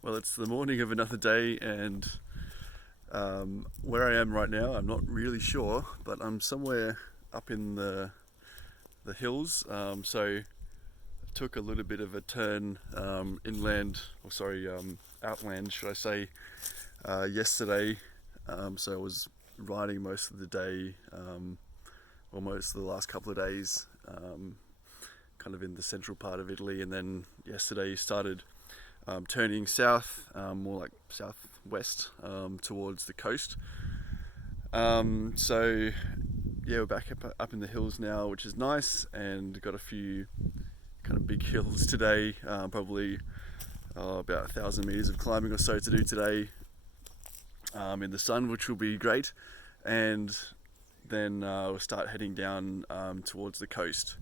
Well, it's the morning of another day, and where I am right now, I'm not really sure, but I'm somewhere up in the hills. So I took a little bit of a turn inland, or sorry, outland, should I say, yesterday. So I was riding most of the day, or most of the last couple of days, kind of in the central part of Italy, and then yesterday started turning south, more like southwest, towards the coast. So yeah, we're back up in the hills now, which is nice, and got a few kind of big hills today. Probably about 1,000 meters of climbing or so to do today in the sun, which will be great. And then we'll start heading down towards the coast,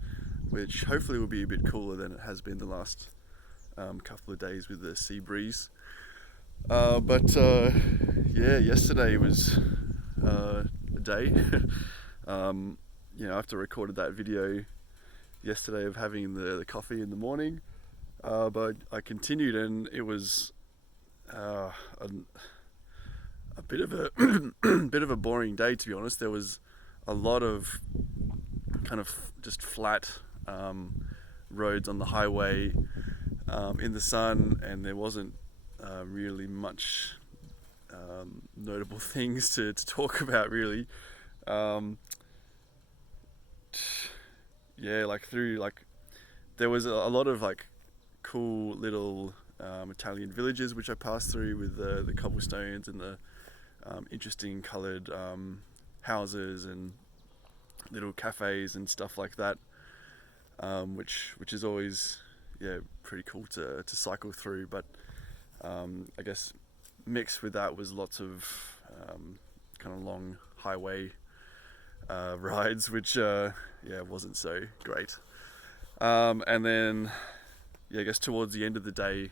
which hopefully will be a bit cooler than it has been the last couple of days with the sea breeze. But yeah, yesterday was a day. After I recorded that video yesterday of having the coffee in the morning, but I continued, and it was a bit of a bit of a boring day, to be honest. There was a lot of kind of just flat roads on the highway in the sun, and there wasn't really much notable things to talk about, really. Um, yeah, there was a lot of cool little Italian villages which I passed through with the cobblestones and the interesting coloured houses and little cafes and stuff like that, which is always pretty cool to cycle through. But I guess mixed with that was lots of kind of long highway rides, which wasn't so great. And then I guess towards the end of the day,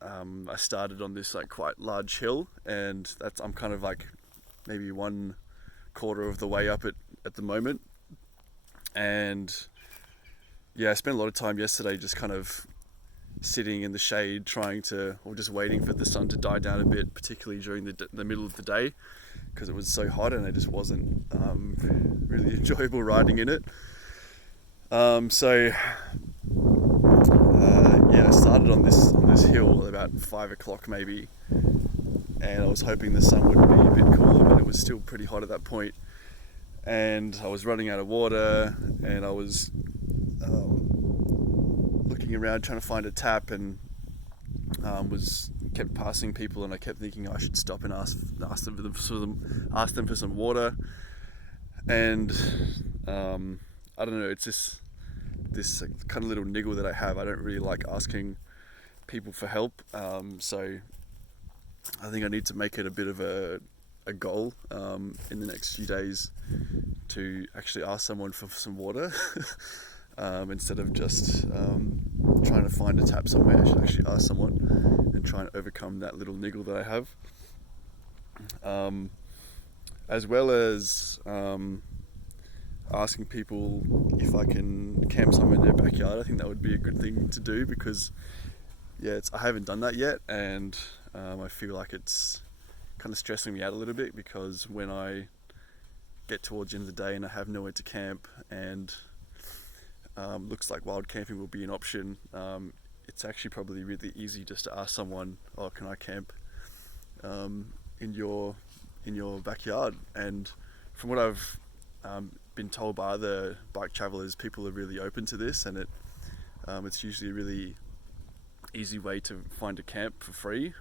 I started on this quite large hill, and I'm kind of maybe one quarter of the way up it at the moment. And I spent a lot of time yesterday just kind of sitting in the shade, or just waiting for the sun to die down a bit, particularly during the middle of the day, because it was so hot and it just wasn't really enjoyable riding in it. I started on this hill about 5 o'clock maybe, and I was hoping the sun would be a bit cooler, but it was still pretty hot at that point. And I was running out of water, and I was looking around trying to find a tap, and kept passing people, and I kept thinking I should stop and ask them for some water. And I don't know, it's this kind of little niggle that I have. I don't really like asking people for help, so I think I need to make it a bit of a goal in the next few days to actually ask someone for some water. Instead of just trying to find a tap somewhere, I should actually ask someone and try and overcome that little niggle that I have. As well as asking people if I can camp somewhere in their backyard. I think that would be a good thing to do, because I haven't done that yet, and I feel like it's kind of stressing me out a little bit, because when I get towards the end of the day and I have nowhere to camp, and looks like wild camping will be an option, it's actually probably really easy just to ask someone, "Oh, can I camp in your backyard?" And from what I've been told by other bike travelers, people are really open to this, and it's usually a really easy way to find a camp for free.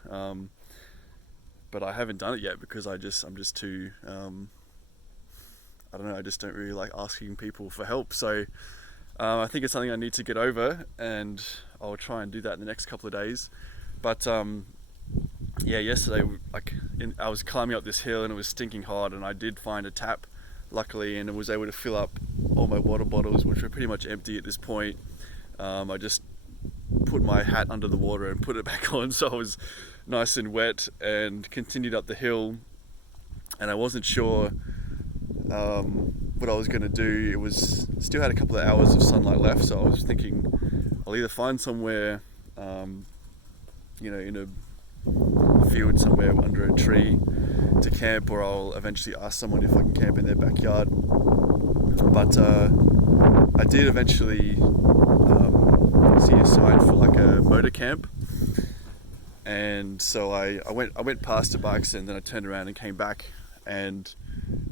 But I haven't done it yet, because I'm just too I don't know, I just don't really like asking people for help. So I think it's something I need to get over, and I'll try and do that in the next couple of days. But yesterday I was climbing up this hill, and it was stinking hot, and I did find a tap, luckily, and I was able to fill up all my water bottles, which were pretty much empty at this point. I just put my hat under the water and put it back on, so I was nice and wet, and continued up the hill. And I wasn't sure what I was going to do. It was still had a couple of hours of sunlight left, so I was thinking I'll either find somewhere in a field somewhere under a tree to camp, or I'll eventually ask someone if I can camp in their backyard. But I did eventually see a sign for like a motor camp, and so I went past the bikes, and then I turned around and came back and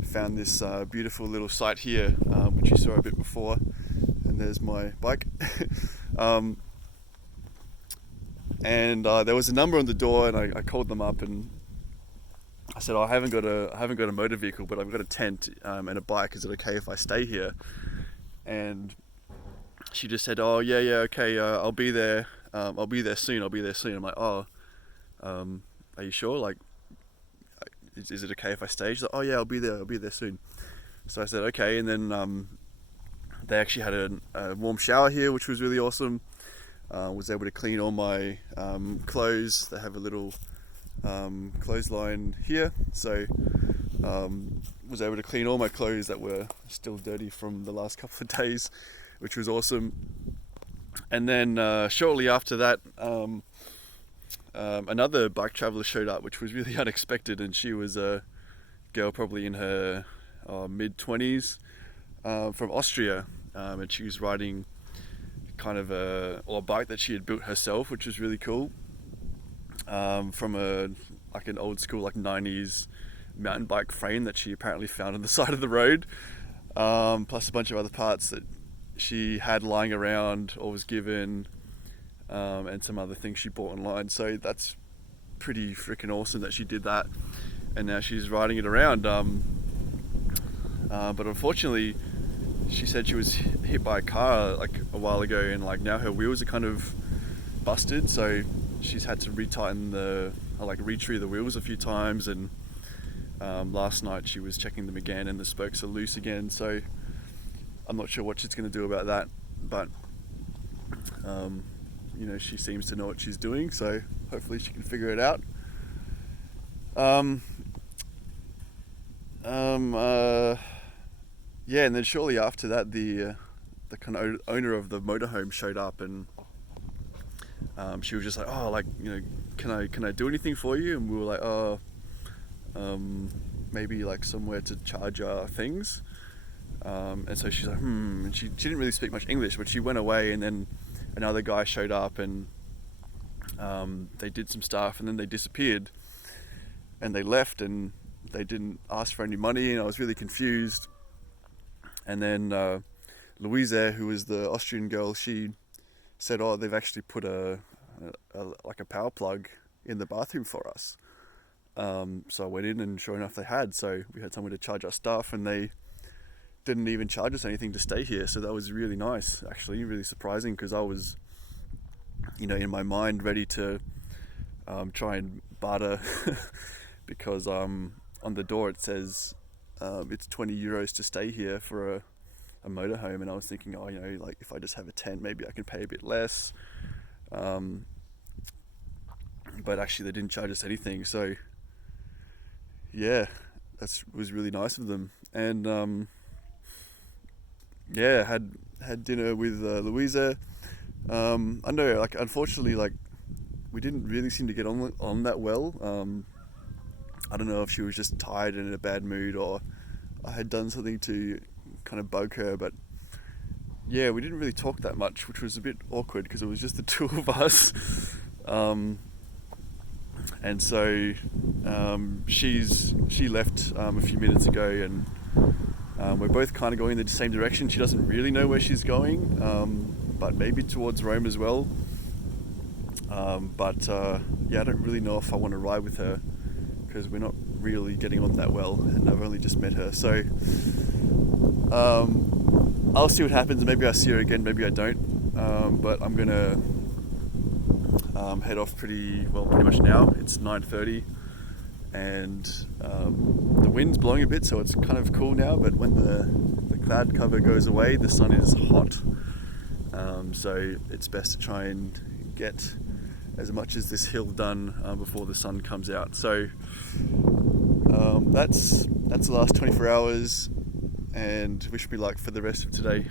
found this beautiful little site here, which you saw a bit before, and there's my bike. And there was a number on the door, and I called them up and I said, I haven't got a motor vehicle, but I've got a tent and a bike. Is it okay if I stay here? And she just said, oh yeah, okay, I'll be there. I'll be there soon. I'm like, oh, are you sure? Like, is it okay if I stay? She's like, oh yeah, I'll be there soon. So I said, okay. And then they actually had a warm shower here, which was really awesome. Was able to clean all my clothes. They have a little clothesline here, so was able to clean all my clothes that were still dirty from the last couple of days, which was awesome. And then shortly after that, another bike traveler showed up, which was really unexpected, and she was a girl probably in her mid-20s from Austria, and she was riding kind of a bike that she had built herself, which was really cool, from an old school 90s mountain bike frame that she apparently found on the side of the road, plus a bunch of other parts that she had lying around or was given, and some other things she bought online. So that's pretty freaking awesome that she did that, and now she's riding it around. But unfortunately, she said she was hit by a car a while ago, and now her wheels are kind of busted, so she's had to retighten retree the wheels a few times, and last night she was checking them again and the spokes are loose again, so I'm not sure what she's going to do about that, but she seems to know what she's doing, so hopefully she can figure it out. Yeah, and then shortly after that, the kind of owner of the motorhome showed up, and she was just like, oh, can I do anything for you? And we were like, oh, maybe somewhere to charge our things. And so she's like, and she didn't really speak much English, but she went away, and then another guy showed up, and they did some stuff, and then they disappeared, and they left, and they didn't ask for any money, and I was really confused. And then Louise, who was the Austrian girl, she said, oh, they've actually put a power plug in the bathroom for us. So I went in, and sure enough they had. So we had someone to charge our stuff, and they didn't even charge us anything to stay here. So that was really nice, actually, really surprising, because I was, in my mind ready to try and barter because on the door it says it's 20 euros to stay here for a motorhome, and I was thinking, if I just have a tent, maybe I can pay a bit less. But actually they didn't charge us anything, so yeah, that was really nice of them. And yeah, had dinner with Louisa. I know, unfortunately, we didn't really seem to get on that well. I don't know if she was just tired and in a bad mood, or I had done something to kind of bug her, but yeah, we didn't really talk that much, which was a bit awkward because it was just the two of us. And so she left a few minutes ago, and we're both kind of going in the same direction. She doesn't really know where she's going, but maybe towards Rome as well. But yeah, I don't really know if I want to ride with her, because we're not really getting on that well, and I've only just met her. So I'll see what happens. Maybe I see her again, maybe I don't. But I'm gonna head off pretty much now. It's 9:30, and the wind's blowing a bit, so it's kind of cool now, but when the cloud cover goes away, the sun is hot. So it's best to try and get as much as this hill done before the sun comes out. So that's the last 24 hours, and wish me luck for the rest of today.